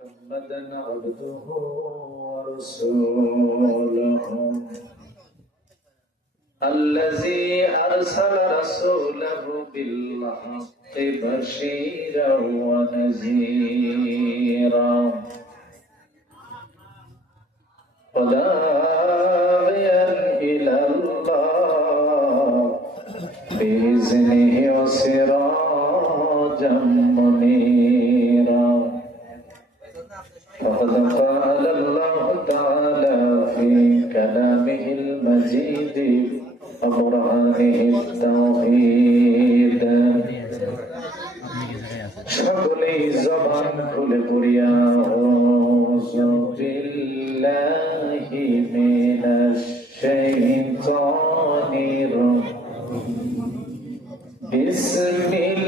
محمدا عبده ورسوله. الذي أرسل رسوله بالحق بشيرا ونذيرا. وداعيا إلى الله بإذنه وسراجا منيرا. فقد قال الله تعالى في كلامه المجيد وقرآنه التوحيد সকলেই জবান খুলে পড়িয়া আউযু বিল্লাহি মিনাশ শাইতানির বিসমিল্লাহির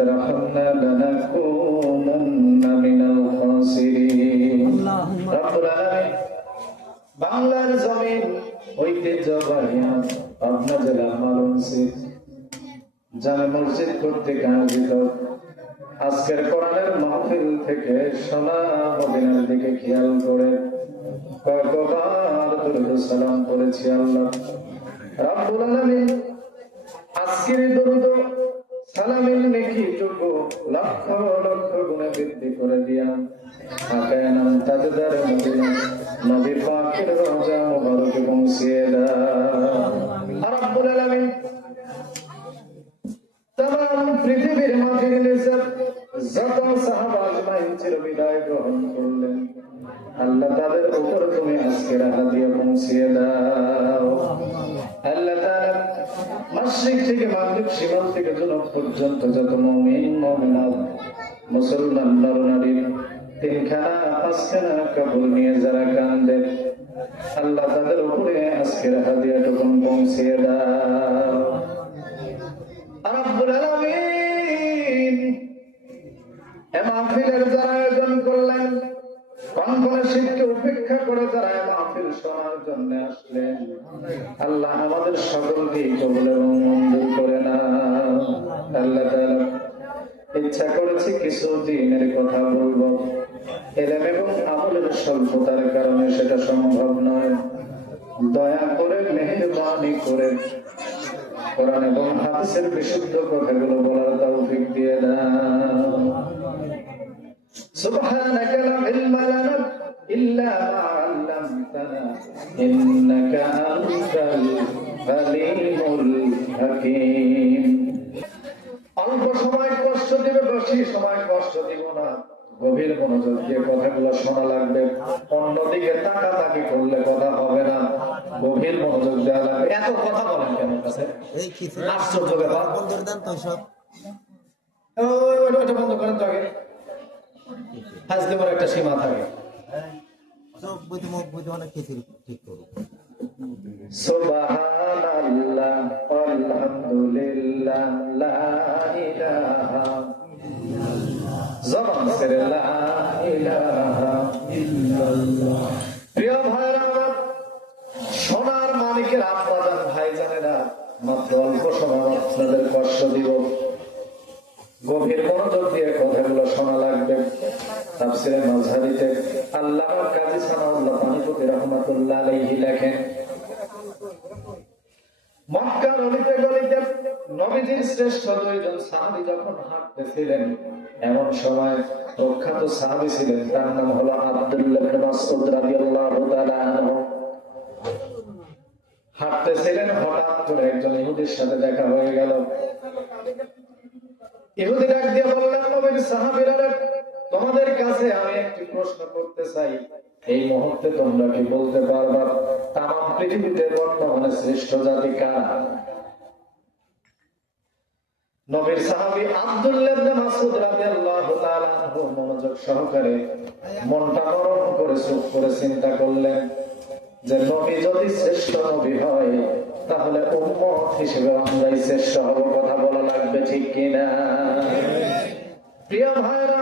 وترحمنا لنكونن من الخاسرين رب العالمين বাংলার জমিন ঐতিহ্যবাহী পাবনা জেলা মালঞ্চি জামে মসজিদ কর্তৃক আয়োজিত আজকের কোরআনের মাহফিল থেকে সোনা মদিনার দিকে খেয়াল করে কয়েকবার দরুদ সালাম করেছি আল্লাহ রাব্বুল আলামিন আজকের এই দরুদ সালামের নেকিটুকু লক্ষ লক্ষ গুণে বৃদ্ধি করে দিয়া। নাম তাজদার মদিনা নবী পাকের রওজা মুবারকে পৌঁছিয়ে আলামিন তাম পৃথিবীর মাটির নিজাত যত সাহাবা আজমাইন বিদায় গ্রহণ করলেন। আল্লাহ তাদের উপর তুমি আজকের হাদিয়া পৌঁছিয়ে দাও। আল্লাহ থেকে মাগরিব সীমান্ত থেকে পর্যন্ত যত মুমিন, মুমিনাত, মুসলমান, নরনারী, তিনখানা, পাঁচখানা কাপড় নিয়ে যারা কান্দে, আল্লাহ তাদের উপরে আজকের টুকুন পৌঁছিয়ে দাও। রব্বুল আলামিন যারা আয়োজন করলেন কনকনে আমাদের সকলকে ইচ্ছা করেছে কিছু দিনের কথা বলব। এলাম এবং আমলের স্বল্পতার কারণে সেটা সম্ভব নয়। দয়া করে, মেহরবানি করে কোরআন এবং হাদিসের বিশুদ্ধ কথাগুলো বলার তৌফিক দিয়ে দাও। سبحانك لا علم لنا إلا ما علمتنا إنك أنت العليم الحكيم অল্প সময় কষ্ট দিবে বেশি সময় কষ্ট দিব না গভীর মনোযোগ দিয়ে কথাগুলো শোনা লাগবে অন্যদিকে তাকাতাকি করলে কথা হবে না গভীর মনোযোগ দেওয়া লাগবে এত কথা বলেন কেন কাছে এই কিছু আশ্চর্য ব্যাপার বন্ধুর দেন তো সব ওই, ওই, ওইটা বন্ধ করেন তো আগে পরে একটা সীমা থাকে। সুবহানাল্লাহ আলহামদুলিল্লাহ লা ইলাহা জবান লা ইলাহা ইল্লাল্লাহ। প্রিয় ভাইরা সোনার মালিকের আব্বাজান ভাইজানেরা মাত্র অল্প সময় আপনাদের কষ্ট দিব গভীর মনোযোগ দিয়ে কথাগুলো শোনা লাগবে তাফসিরে মাঝহারিতে আল্লাহ কাজী সানাউল্লাহ পানিপতি রহমাতুল্লাহ আলাইহি লেখেন। মক্কার অলিতে গলিতে নবীজির শ্রেষ্ঠ দুইজন সাহাবী যখন হাঁটতেছিলেন, এমন সময় প্রখ্যাত সাহাবী ছিলেন, তার নাম হলো আব্দুল্লাহ ইবনে মাসউদ রাদিয়াল্লাহু তাআলা আনহু। হাঁটতেছিলেন, হঠাৎ করে একজন ইহুদির সাথে দেখা হয়ে গেল। ইহুদি ডাক দিয়ে বললেন, নবীর সাহাবীরা তোমাদের কাছে আমি একটি প্রশ্ন করতে চাই। এই মুহূর্তে তোমরা কি বলতে পারবা তাম পৃথিবীতে বর্তমানে শ্রেষ্ঠ জাতি কারা? যদি শ্রেষ্ঠ নবী হয়, তাহলে হিসেবে আমরাই শ্রেষ্ঠ হব, কথা বলা লাগবে ঠিক কিনা? প্রিয় ভাইরা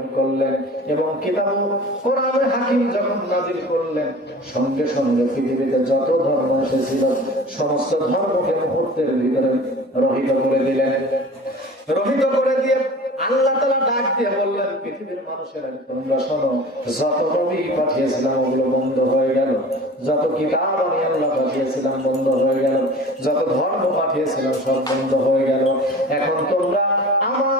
প্রেরণ করলেন এবং কিতাব কোরআনে হাকিম যখন নাজিল করলেন, সঙ্গে সঙ্গে পৃথিবীতে যত ধর্ম এসেছিল, সমস্ত ধর্মকে মুহূর্তের ভিতরে রহিত করে দিলেন। রহিত করে দিয়ে আল্লাহ তাআলা ডাক দিয়ে বললেন, পৃথিবীর হয়ে বন্ধ হয়ে গেল। যত ধর্ম পাঠিয়েছিলাম সব বন্ধ হয়ে গেল। এখন তোমরা আমার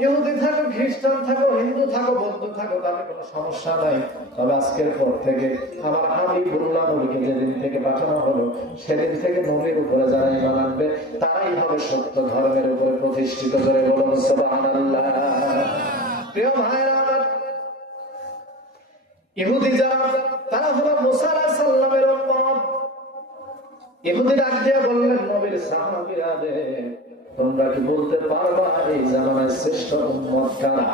ইহুদি থাকো, খ্রিস্টান থাকো, হিন্দু থাকো, বৌদ্ধ থাকো, তাতে কোনো সমস্যা নাই। তবে আজকের পর থেকে আমার হাবিবুল্লাহ নবীকে, যেদিন থেকে পাঠানো হলো, সেদিন থেকে নবীর উপরে যারা ইমান আনবে, তারাই হবে সত্য ধর্মের উপরে প্রতিষ্ঠিত করে বলুন, সুবহানাল্লাহ। প্রিয় ভাইরা ইহুদি যারা, তারা হলো মুসা আলাইহিস সালামের উম্মত। ইহুদি ডাক বললেন, নবীর সাহাবীরা তোমরা কি বলতে পারবা, এই জামানায় শ্রেষ্ঠ উম্মত কারা?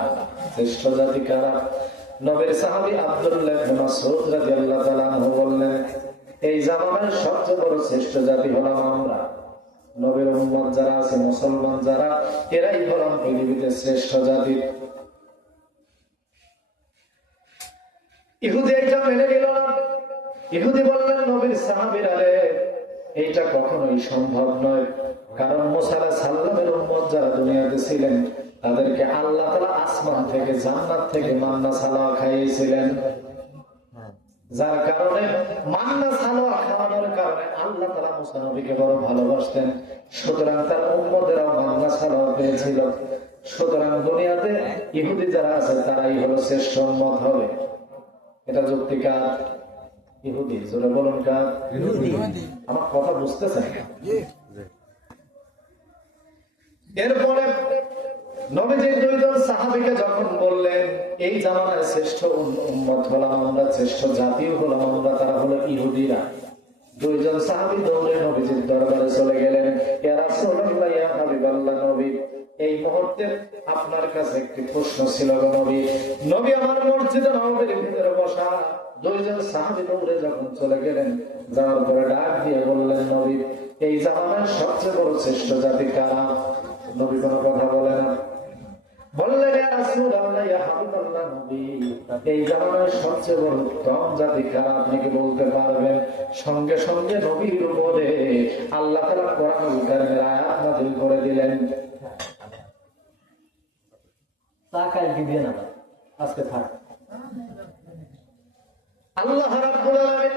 শ্রেষ্ঠ জাতি কারা? নবীর সাহাবী আব্দুল্লাহ বললেন, এই জামানায় সবচেয়ে বড় শ্রেষ্ঠ জাতি হলাম আমরা। নবীর উম্মত যারা আছে, মুসলমান যারা, এরাই হলাম পৃথিবীতে শ্রেষ্ঠ জাতি। ইহুদি এটা মেনে নিল ইহুদি বললেন, নবীর সাহাবীরা রে, এইটা কখনোই সম্ভব নয়। কারণ মোসালা সাল্লামের উম্মত যারা দুনিয়াতে ছিলেন তাদেরকে আল্লাহ তালা আসমান থেকে জান্নাত থেকে মান্না সালোয়া খাইয়েছিলেন। যার কারণে মান্না সালোয়া খাওয়ানোর কারণে আল্লাহ তালা মুসা নবীকে বড় ভালোবাসতেন। সুতরাং তার উম্মদেরাও মান্না সালোয়া পেয়েছিল। সুতরাং দুনিয়াতে ইহুদি যারা আছে তারাই হলো শ্রেষ্ঠ উম্মত হবে। এটা যুক্তি যুক্তিকার ইহুদি। জোরে বলুন কার? আমার কথা বুঝতেছেন? এরপরে নবীজির দুইজন সাহাবিকে যখন বললেন, এই জামানায় শ্রেষ্ঠ হলাম আমরা, শ্রেষ্ঠ হলাম আমরা, তারা হলো ইহুদিরা। দুইজন সাহাবি দৌড়ে নবীজির দরবারে চলে গেলেন। রাসূলুল্লাহ, ইয়া নবী, এই মুহূর্তে আপনার কাছে একটি প্রশ্ন ছিল নবী। নবী আমার মসজিদে নবীর ভিতরে বসা দুইজন সাহাবি দৌড়ে যখন চলে গেলেন, যাওয়ার পরে ডাক দিয়ে বললেন, নবী, এই জামানার সবচেয়ে বড় শ্রেষ্ঠ জাতি কারা? নবী কোনো কথা বলে না। বললেন রাসূলুল্লাহ হাবিবাল্লাহ নবী এই জামানার সবচেয়ে বড় উত্তম জাতি কারা আপনি কি বলতে পারবেন? সঙ্গে সঙ্গে নবীর উপরে আল্লাহ কারীমের আয়াত করে দিলেন। দিয়ে না? আজকে থাক। আল্লাহ রাব্বুল আলামিন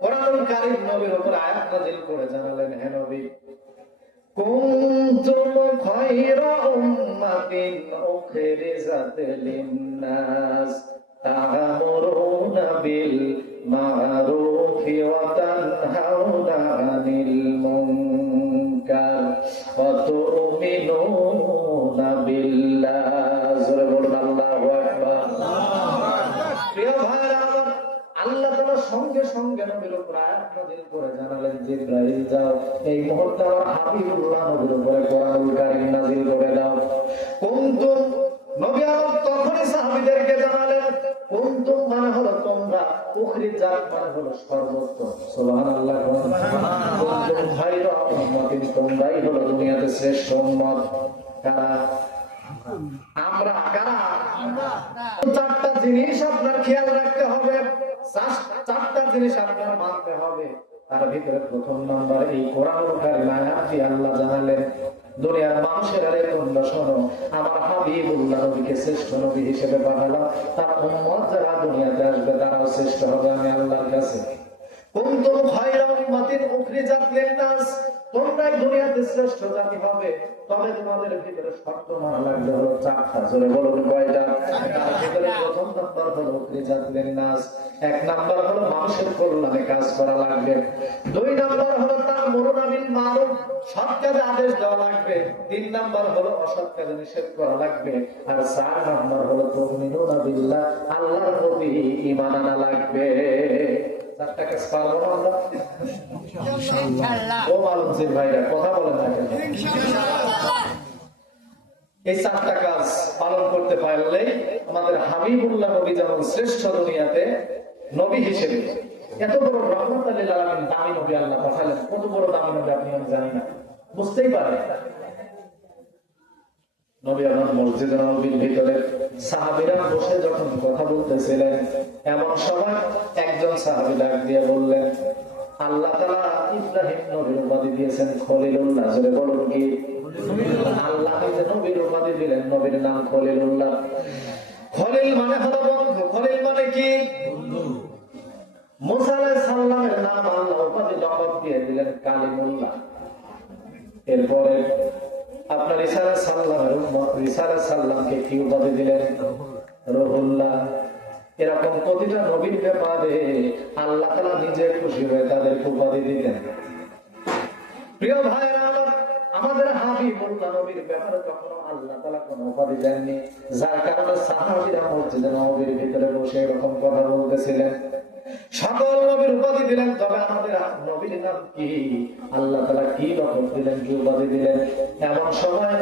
কোরআনুল কারীম নবীর উপর আয়াত নাযিল করে জানালেন হে নবী কুনতুম খায়রা উম্মাতিন উখরিজাত লিন-নাস, তা'মুরুনা বিল মা'রুফি ওয়া তানহাউনা 'আনিল মুনকার, ওয়া তু'মিনুনা বিল্লাহ। জোরে বলুন আল্লাহ তাআলা সঙ্গে সঙ্গে নবীর উপর আয়াত নাযিল করে জানালেন, জিবরাইল, যাও। এই মুহূর্তে আমার হাবিবুল্লাহ নবীর উপরে কোরআনুল কারীম নাযিল করে দাও। কুনতুম, নবী আমার তখনই সাহাবীদেরকে জানালেন, কুনতুম মানে হলো তোমরা, উখরিজাত মানে হলো সর্বোত্তম। সুবহানাল্লাহ কুনতুম উম্মাতিন তোমরাই হলো দুনিয়াতে শ্রেষ্ঠ উম্মত। কারা? আমরা কারা? চারটা জিনিস আপনার খেয়াল রাখতে হবে। চারটা জিনিস আপনার মানতে হবে। তার ভিতরে প্রথম নাম্বার এই কোরআন আয়াতটি আল্লাহ জানালেন দুনিয়ার মানুষের আরে তোমরা শোনো আমার হাবিবুল্লাহ নবীকে শ্রেষ্ঠ নবী হিসেবে পাঠালাম। তার উম্মত যারা দুনিয়াতে আসবে তারাও শ্রেষ্ঠ হবে আমি আল্লাহর কাছে। কুনতুম খায়রা লিন-নাস তোমরা দুনিয়াতে শ্রেষ্ঠ জাতি হবে। তবে তোমাদের ভিতরে শর্ত মানা লাগবে হলো চারটা। বলুন কয়টা? তার ভিতরে প্রথম হলো লিন-নাস এক হলো মানুষের কল্যাণে কাজ করা লাগবে। দুই নাম্বার হলো তার বিল আদেশ দেওয়া লাগবে। তিন নাম্বার হলো অসৎ কাজে নিষেধ করা লাগবে। আর চার নাম্বার হলো তুমিনুনা বিল্লাহ আল্লাহর প্রতি ঈমান আনা লাগবে। চারটা কাজ পারব আমরা। ও মালুমজির ভাইরা কথা বলেন না এই চারটা কাজ পালন করতে পারলেই আমাদের হাবিবুল্লাহ নবী যেমন শ্রেষ্ঠ দুনিয়াতে নবী হিসেবে এত বড় রহমত আলীল আলমিন দামি নবী আল্লাহ পাঠালেন কত বড় দামি নবী আপনি আমি জানি না। বুঝতেই পারেন। নবী আমার মসজিদ নবীর ভিতরে সাহাবিরা বসে যখন কথা বলতেছিলেন এমন সময় একজন সাহাবি ডাক দিয়ে বললেন আল্লাহ তালা ইব্রাহিম নবীর উপাধি দিয়েছেন খলিলুল্লাহ। জোরে বলুন কি? আল্লাহ নবীর উপাধি দিলেন নবীর নাম খলিলুল্লাহ। খলিল মানে হলো বন্ধু খলিল মানে কি? মুসা আলাইহিস নাম আল্লাহ উপাধি লকব দিয়ে দিলেন কালিমুল্লাহ। এরপরে আপনার ইসারা উম্মত ইসারা সাল্লামকে কি উপাধি দিলেন রহুল্লাহ, এরকম প্রতিটা নবীর ব্যাপারে আল্লাহ তালা নিজে খুশি হয়ে তাদেরকে উপাধি দিতেন। প্রিয় ভাইরা আমাদের হাবিবুল্লাহ নবীর ব্যাপারে কখনো আল্লাহ তালা কোনো উপাধি দেননি। যার কারণে সাহাবিরা মসজিদে নবীর ভিতরে বসে এরকম কথা বলতেছিলেন। সকল নবীর উপাধি দিলেন তবে আমাদের নবীর নাম কি? আল্লাহ তালা কি রকম দিলেন কি উপাধি দিলেন? এমন সময়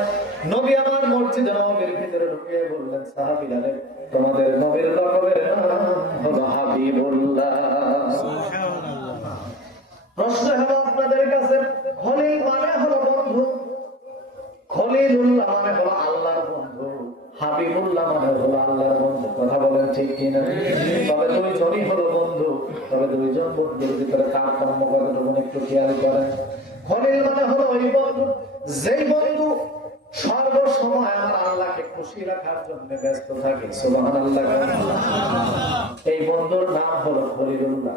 নবী আমার মসজিদে নবীর ভিতরে ঢুকে বললেন সাহাবিরা তোমাদের নবীর রকমের নাম হলো হাবিবুল্লাহ। প্রশ্ন হলো বন্ধুর মানে বন্ধু, যেই বন্ধু আমার আল্লাহকে খুশি রাখার জন্য ব্যস্ত থাকে। সুবহানাল্লাহ। এই বন্ধুর নাম হলো খলিলুল্লাহ।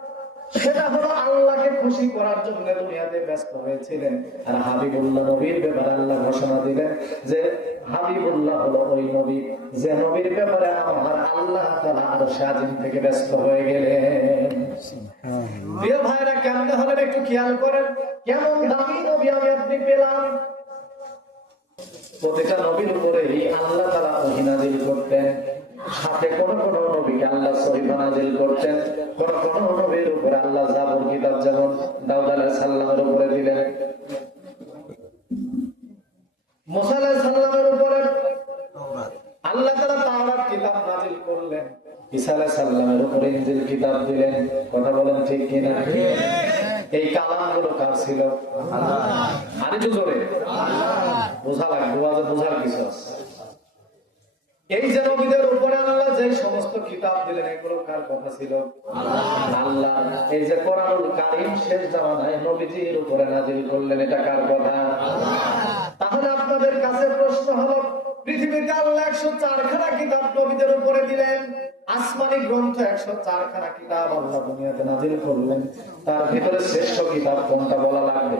সেটা হলো আল্লাহকে খুশি করার জন্য দুনিয়াতে ব্যস্ত হয়েছিলেন। আর হাবিবুল্লাহ নবীর ব্যাপারে আল্লাহ ঘোষণা দিলেন যে হাবিবুল্লাহ হলো ওই নবী যে নবীর ব্যাপারে আমার আল্লাহ তাআলা আরও সাজিম থেকে ব্যস্ত হয়ে গেলেন। প্রিয় ভাইরা কেমন হলেন একটু খেয়াল করেন? কেমন দামি নবী আমি আপনি পেলাম? প্রতিটা নবীর উপরেই আল্লাহ তারা অহিনাজিল করতেন। সাথে কোন কোন নবীকে আল্লাহ সহিবা নাজিল করতেন কোন কোন নবীর উপরে আল্লাহ জাবর কিতাব যেমন দাউদ আলাইহিস সালামের উপরে দিলেন। এই ছিল? বোঝা লাগবে, বোঝার কিছু আছে। এই যে নবীদের উপরে আল্লাহ যে সমস্ত কিতাব দিলেন এগুলো কার কথা ছিল। আল্লাহ, এই যে কোরআনুল কারীম শেষ জামানায় নবীজির উপরে নাজিল করলেন, এটা কার কথা? তাহলে আপনাদের কাছে প্রশ্ন হলো, পৃথিবীতে আল্লাহ একশো চারখানা কিতাব নবীদের উপরে দিলেন, আসমানি গ্রন্থ একশো চারখানা কিতাব আল্লাহ দুনিয়াতে নাজিল করলেন। তার ভিতরে শ্রেষ্ঠ কিতাব কোনটা বলা লাগবে?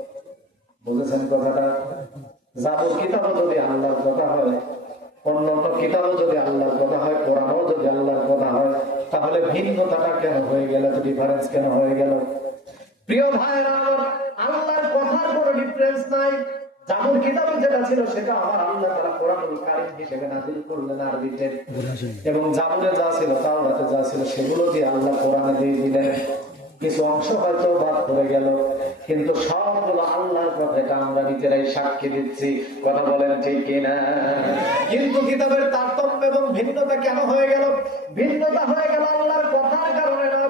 বুঝেছেন কথাটা? জাবুর কিতাবও যদি আল্লাহর কথা হয় অন্যান্য কিতাবও যদি আল্লাহর কথা হয় কোরআনও যদি আল্লাহর কথা হয় তাহলে ভিন্নতাটা কেন হয়ে গেল? ডিফারেন্স কেন হয়ে গেল? প্রিয় ভাইরা আল্লাহর কথার কোনো ডিফারেন্স নাই। জাবুর কিতাবে যেটা ছিল সেটা আমার আল্লাহ তারা কোরআনুল কারীম হিসেবে নাযিল করলেন আরবিতে এবং জাবুরে যা ছিল তাওরাতে যা ছিল সেগুলো দিয়ে আল্লাহ কোরআনে দিয়ে দিলেন। কিছু অংশ হয়তো বাদ পড়ে গেল। কিন্তু সবগুলো আল্লাহর কথা আমরা নিজেরাই সাক্ষী দিচ্ছি। কথা বলেন ঠিক কিনা? কিন্তু কিতাবের তারতম্য এবং ভিন্নতা কেন হয়ে গেল? ভিন্নতা হয়ে গেল আল্লাহর কথার কারণে না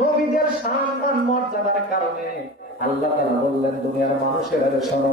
নবীদের সম্মান মর্যাদার কারণে। আল্লাহ তারা বললেন দুনিয়ার মানুষের শোনো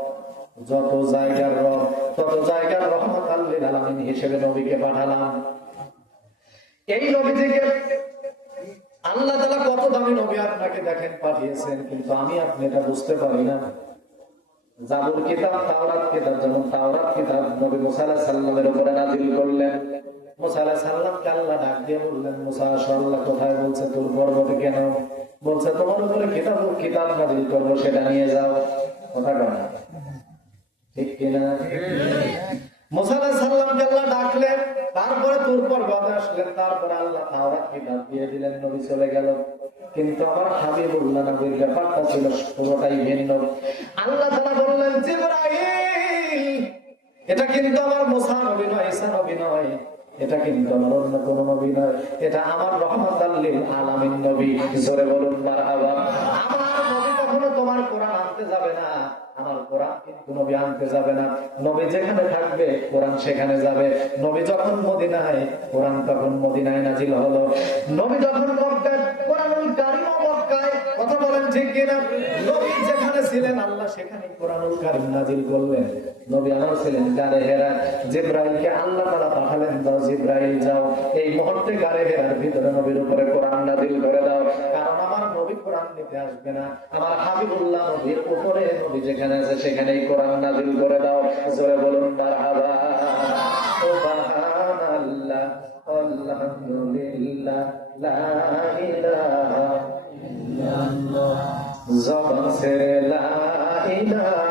যত জায়গার রব, তত জায়গার রহমত আল্লিল আলামিন হিসেবে নবীকে পাঠালাম। এই নবীজিকে আল্লাহ তাআলা কত দামি নবী আপনাকে দেখেন, পাঠিয়েছেন, কিন্তু আমি আপনি এটা বুঝতে পারি না। জাবুর কিতাব, তাওরাত কিতাব, যেমন তাওরাত কিতাব নবী মুসা সালামের উপরে নাযিল করলেন। মুসা আলাইহিস সালামকে আল্লাহ ডাক দিয়ে বললেন, মুসা আসো আল্লাহ কোথায়? বলছে, তোর পর্বতে কেন? বলছে, তোমার উপরে কিতাব কিতাব নাযিল করব, সেটা নিয়ে যাও। কথা কয় না। ঠিক কিনা মুসা আলাইহিস আল্লাহ ডাকলেন, তারপরে তোর পর্বতে আসলেন, তারপরে আল্লাহ তাওরাত কিতাব দিয়ে দিলেন, নবী চলে গেল। কিন্তু আমার হাবিবুল্লাহ নবীর ব্যাপারটা ছিল পুরোটাই ভিন্ন। আল্লাহ তাআলা বললেন, জিবরাইল, এটা কিন্তু আমার মুসা নবী নয়, ঈসা নবী নয়। এটা কিন্তু আমার অন্য কোন নবী নয়। এটা আমার রহমাতাল আলামিন নবী। জোরে বলুন, মারহাবা। আমার নবী কখনো তোমার কোরআন আনতে যাবে না। আমার কোরআন কিন্তু আনতে যাবে না। নবী যেখানে থাকবে, কোরআন সেখানে যাবে। নবী যখন মদিনায়, কোরআন তখন মদিনায় নাজিল হলো। নবী যখন আল্লাহ পাঠালেন দাও জিব্রাইল যাও। এই মুহূর্তে গারে হেরার ভিতরে নবীর উপরে কোরআন নাজিল করে কোরআন নিতে আসবে না। আমার হাবিবুল্লাহ নবীর উপরে নবী যেখানে আছে, সেখানেই কোরআন নাজিল করে দাও। জোরে বলুন, মারহাবা। সুবহানাল্লাহ, আলহামদুলিল্লাহ, লা ইলাহা জবান ছেড়ে লা ইলাহা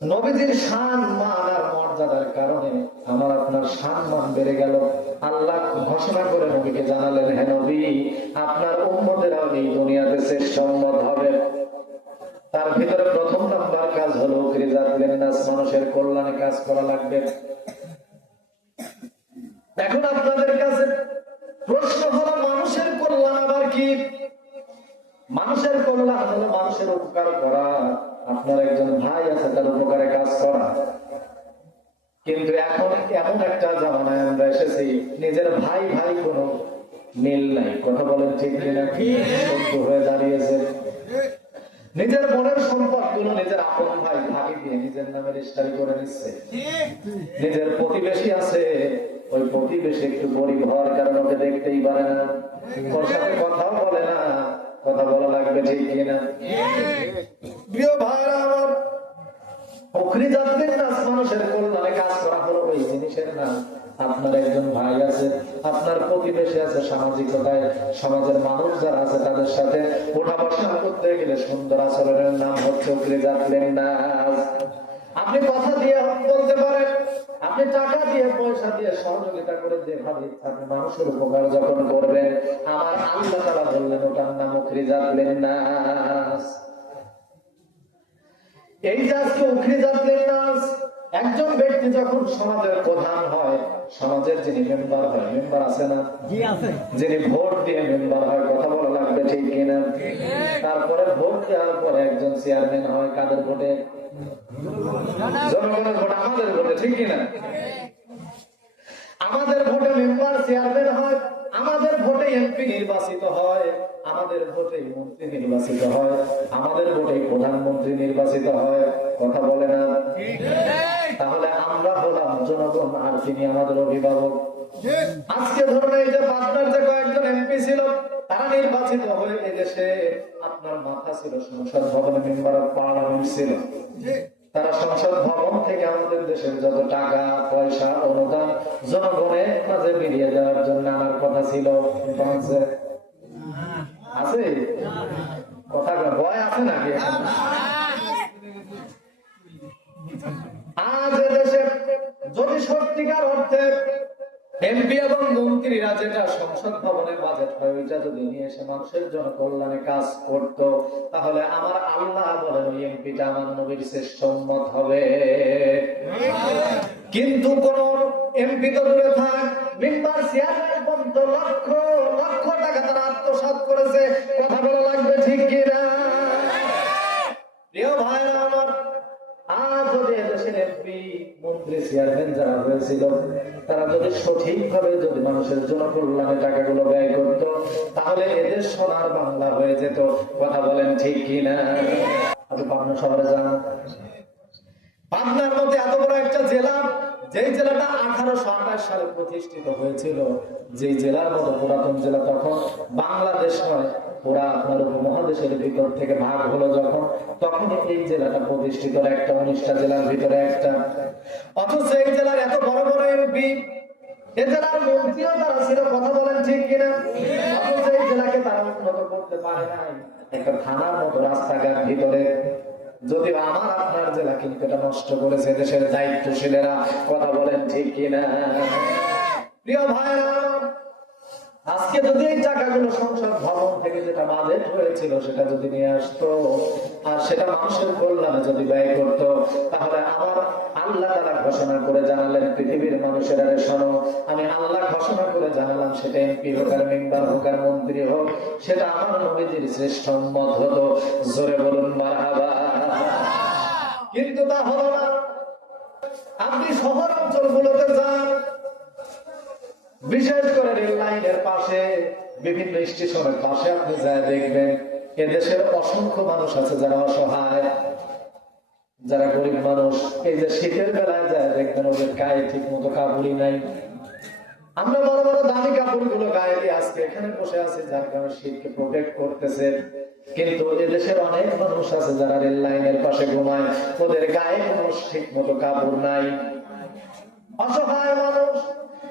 নবীজির শান মান আর মর্যাদার কারণে আমার আপনার শান মান বেড়ে গেল। আল্লাহ ঘোষণা করে নবীকে জানালেন, হে নবী, আপনার উম্মতেরাও এই দুনিয়াতে শ্রেষ্ঠ উম্মত হবে। তার ভিতরে প্রথম নাম্বার কাজ হলো মানুষের কল্যাণে কাজ করা লাগবে। এখন আপনাদের কাছে প্রশ্ন হলো, মানুষের কল্যাণ আবার কি? মানুষের কল্যাণ হলো মানুষের উপকার করা। আপনার একজন ভাই আছে, তার উপকারে কাজ করা। কিন্তু এখন এমন একটা জামানায় আমরা এসেছি, নিজের ভাই ভাই কোনো মিল নাই। কথা বলেন ঠিক কিনা? সত্য হয়ে দাঁড়িয়েছে? নিজের মনের সম্পদগুলো নিজের আপন ভাই ভাই দিয়ে নিজের নামে রেজিস্টার করে নিচ্ছে। নিজের প্রতিবেশী আছে, ওই প্রতিবেশী একটু গরিব হওয়ার কারণে দেখতেই পারে না। কথাও বলে না। কথা বলা লাগবে ঠিক কিনা? প্রিয় ভাইরা আমার পক্ষী জাতির নাচ মানুষের কল্যাণে কাজ করা হলো ওই জিনিসের নাম। আপনার একজন ভাই আছে, আপনার প্রতিবেশী আছে সামাজিকতায়। সমাজের মানুষ যারা আছে তাদের সাথে ওঠা বসা করতে গেলে সুন্দর আচরণের নাম হচ্ছে জাতলেন নাচ আপনি কথা দিয়ে বলতে পারেন আপনি টাকা দিয়ে পয়সা দিয়ে সহযোগিতা করে যেভাবে আপনি মানুষের উপকার যখন করবেন আমার আল্লাহ তারা বললেন ওটার নাম উকরি জাতলেন নাচ এই যে আজকে উখরি জাতলেন নাচ একজন ব্যক্তি যখন সমাজের প্রধান হয় সমাজের যিনি মেম্বার হয় মেম্বার আছে না? যিনি ভোট দিয়ে মেম্বার হয় কথা বলা লাগবে ঠিক কিনা? তারপরে ভোট দেওয়ার পরে একজন চেয়ারম্যান হয় কাদের ভোটে? আমাদের ভোটে মেম্বার চেয়ারম্যান হয়, আমাদের ভোটে এমপি নির্বাচিত হয়, আমাদের ভোটে মন্ত্রী নির্বাচিত হয়, আমাদের ভোটে প্রধানমন্ত্রী নির্বাচিত হয়, কথা বলে না? তাহলে আমরা হলাম জনগণ আর তিনি আমাদের অভিভাবক। আজকে ধরুন এই যে পাবনার যে কয়েকজন এমপি ছিল, তারা নির্বাচিত হয়ে এদেশে আপনার মাথা ছিল, সংসদ ভবনে মেম্বার অফ পার্লামেন্ট ছিল। তারা সংসদ ভবন থেকে আমাদের দেশের যত টাকা, পয়সা, অনুদান জনগণের মাঝে বেরিয়ে দেওয়ার জন্য আমার কথা ছিল। আছে? কথা ভয় আছে নাকি? আজ এদেশে যদি সত্যিকার অর্থে এমপি এবং মন্ত্রীরা যেটা সংসদ ভবনে বাজেট হয়, ওইটা যদি নিয়ে এসে মানুষের জন্য কল্যাণে কাজ করত, তাহলে আমার আল্লাহ বলেন, ওই এমপিটা আমার নবীর শ্রেষ্ঠ উম্মত হবে। কিন্তু কোন এমপি তো দূরে থাক, মেম্বার, চেয়ারম্যান পর্যন্ত লক্ষ লক্ষ টাকা তারা আত্মসাৎ করেছে, কথা বলা লাগবে ঠিক কিনা? প্রিয় ভাইরা আমার কথা বলেন পাবনা শহরে পাবনার মধ্যে এত বড় একটা জেলা, যেই জেলাটা আঠারোশো আঠাশ সালে প্রতিষ্ঠিত হয়েছিল যে জেলার মতো পুরাতন জেলা তখন বাংলাদেশ নয় পুরা আপনার উপমহাদেশের ভিতর থেকে ভাগ হলো যখন, তখন এই জেলাটা প্রতিষ্ঠিত একটা উনিশটা জেলার ভিতরে একটা। অথচ এই জেলার এত বড় বড় এমপি থানার মতো রাস্তাঘাট ভিতরে। যদিও আমার আপনার জেলা, কিন্তু এটা নষ্ট করেছে দেশের দায়িত্বশীলেরা, কথা বলেন ঠিক কিনা? প্রিয় ভাইরা আজকে যদি এই টাকাগুলো সংসদ ভবন থেকে যেটা বাজেট হয়েছিল, সেটা যদি নিয়ে আসতো, আর সেটা মানুষের কল্যাণে যদি ব্যয় করত, তাহলে আমার আল্লাহ তারা ঘোষণা করে জানালেন, পৃথিবীর মানুষের আরে শোনো, আমি আল্লাহ ঘোষণা করে জানালাম, সেটা এমপি হোক আর মেম্বার হোক আর মন্ত্রী হোক, সেটা আমার নবীজির শ্রেষ্ঠ মত হতো। জোরে বলুন, মারহাবা। কিন্তু তা হলো না। আপনি শহর অঞ্চলগুলোতে যান বিশেষ করে রেল লাইনের পাশে বিভিন্ন স্টেশনের পাশে আপনি যায় দেখবেন, এদেশের অসংখ্য মানুষ আছে যারা অসহায়, যারা গরিব মানুষ। এই যে শীতের বেলায় যায় দেখবেন ওদের গায়ে ঠিক মতো কাপড়ই নাই। আমরা বড় বড় দামি কাপড়গুলো গায়ে দিয়ে আজকে এখানে বসে আছি, যার কারণে শীতকে প্রোটেক্ট করতেছে। কিন্তু এদেশের অনেক মানুষ আছে যারা রেল লাইনের পাশে ঘুমায়, ওদের গায়ে কোনো ঠিক মতো কাপড় নাই। অসহায় মানুষ।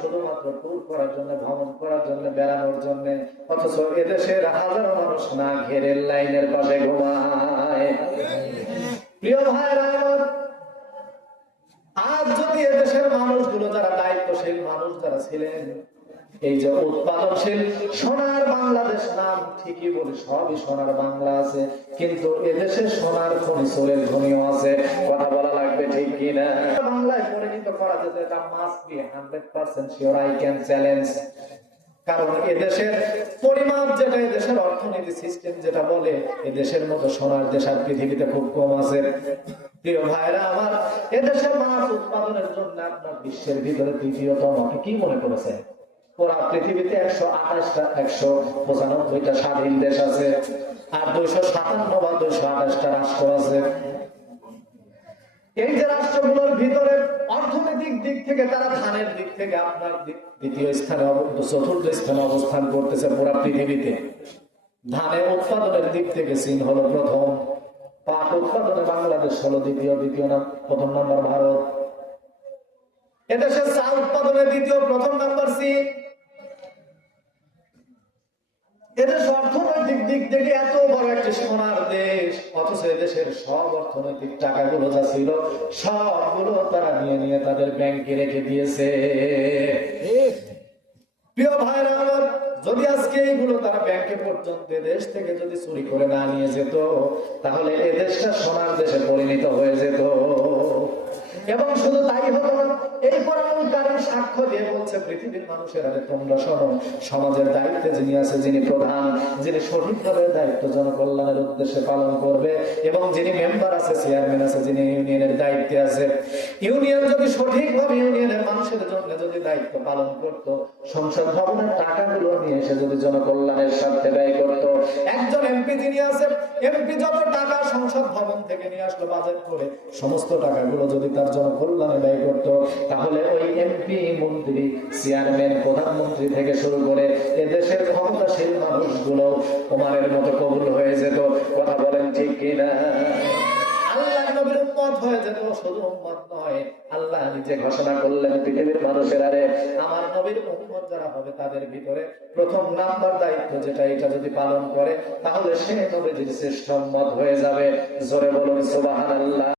শুধুমাত্র ট্যুর করার জন্য, ভ্রমণ করার জন্য, বেড়ানোর জন্য, অথচ এদেশের হাজারো মানুষ না ঘেরের লাইনের পাশে ঘুমায়। প্রিয় ভাইরা, আজ যদি এদেশের মানুষগুলো, যারা দায়িত্বশীল মানুষ, যারা ছিলেন এই যে উৎপাদনশীল সোনার বাংলাদেশ নাম ঠিকই বলি সবই সোনার বাংলা আছে, কিন্তু এদেশে সোনার খনি, সোলের খনিও আছে। কথা বলা লাগবে ঠিক কিনা? বাংলায় পরিণত করা যেতে এটা must be hundred percent sure I can challenge কারণ এদেশের পরিমাপ যেটা, এদেশের অর্থনীতি সিস্টেম যেটা বলে, এদেশের মতো সোনার দেশ আর পৃথিবীতে খুব কম আছে। প্রিয় ভাইরা আমার, এদেশের মাছ উৎপাদনের জন্য আপনার বিশ্বের ভিতরে তৃতীয়তম কি মনে করেছেন? পুরা পৃথিবীতে একশো আঠাশটা, একশো পঁচানব্বইটা স্বাধীন দেশ আছে, আর দুইশো সাতান্ন বা দুইশো আঠাশটা রাষ্ট্র আছে। এই যে রাষ্ট্রগুলোর ভিতরে অর্থনৈতিক দিক থেকে তারা ধানের দিক থেকে আপনার দ্বিতীয় স্থানে চতুর্থ স্থানে অবস্থান করতেছে পুরা পৃথিবীতে। ধানের উৎপাদনের দিক থেকে চীন হলো প্রথম, পাট উৎপাদনে বাংলাদেশ হলো দ্বিতীয় দ্বিতীয় নাম, প্রথম নম্বর ভারত। এদেশের চা উৎপাদনে দ্বিতীয়, প্রথম নাম্বার চীন। এদেশ অর্থনৈতিক দিক থেকে এত বড় একটি সোনার দেশ, অথচ এদেশের সব অর্থনৈতিক টাকাগুলো যা ছিল, সবগুলো তারা নিয়ে নিয়ে তাদের ব্যাংকে রেখে দিয়েছে। প্রিয় ভাইরা আমার, যদি আজকে এইগুলো তারা ব্যাংকে পর্যন্ত দেশ থেকে যদি চুরি করে না নিয়ে যেত, তাহলে এদেশটা সোনার দেশে পরিণত হয়ে যেত। এবং শুধু তাই হতো না, এই পরামর্শ সাক্ষ্য দিয়ে বলছে পৃথিবীর মানুষের তোমরা শোনো সমাজের দায়িত্বে যিনি আছে, যিনি প্রধান, যিনি সঠিকভাবে দায়িত্ব জনকল্যাণের উদ্দেশ্যে পালন করবে এবং যিনি মেম্বার আছে চেয়ারম্যান আছে, যিনি ইউনিয়নের দায়িত্বে আছে। ইউনিয়ন যদি সঠিকভাবে ইউনিয়নের মানুষের জন্য যদি দায়িত্ব পালন করত, সংসদ ভবনের টাকাগুলো নিয়ে এসে যদি জনকল্যাণের স্বার্থে ব্যয় করত। একজন এমপি যিনি আছে, এমপি যত টাকা সংসদ ভবন থেকে নিয়ে আসলো বাজেট করে, সমস্ত টাকাগুলো যদি তার জনকল্যাণে ব্যয় করত, তাহলে ওই এমপি মন্ত্রী, চেয়ারম্যান, প্রধানমন্ত্রী থেকে শুরু করে এদেশের ক্ষমতাশীল মানুষগুলো কুমারের মতো কবুল হয়ে যেত। কথা বলেন ঠিক কিনা? নবীর উম্মত হয়ে যেত শুধু উম্মত নয়। আল্লাহ নিজে ঘোষণা করলেন, পৃথিবীর আমার নবীর উম্মত যারা হবে তাদের ভিতরে প্রথম নাম্বার দায়িত্ব যেটা, এটা যদি পালন করে, তাহলে সে নবীজির শ্রেষ্ঠ উম্মত হয়ে যাবে। জোরে বলুন, সুবহানাল্লাহ।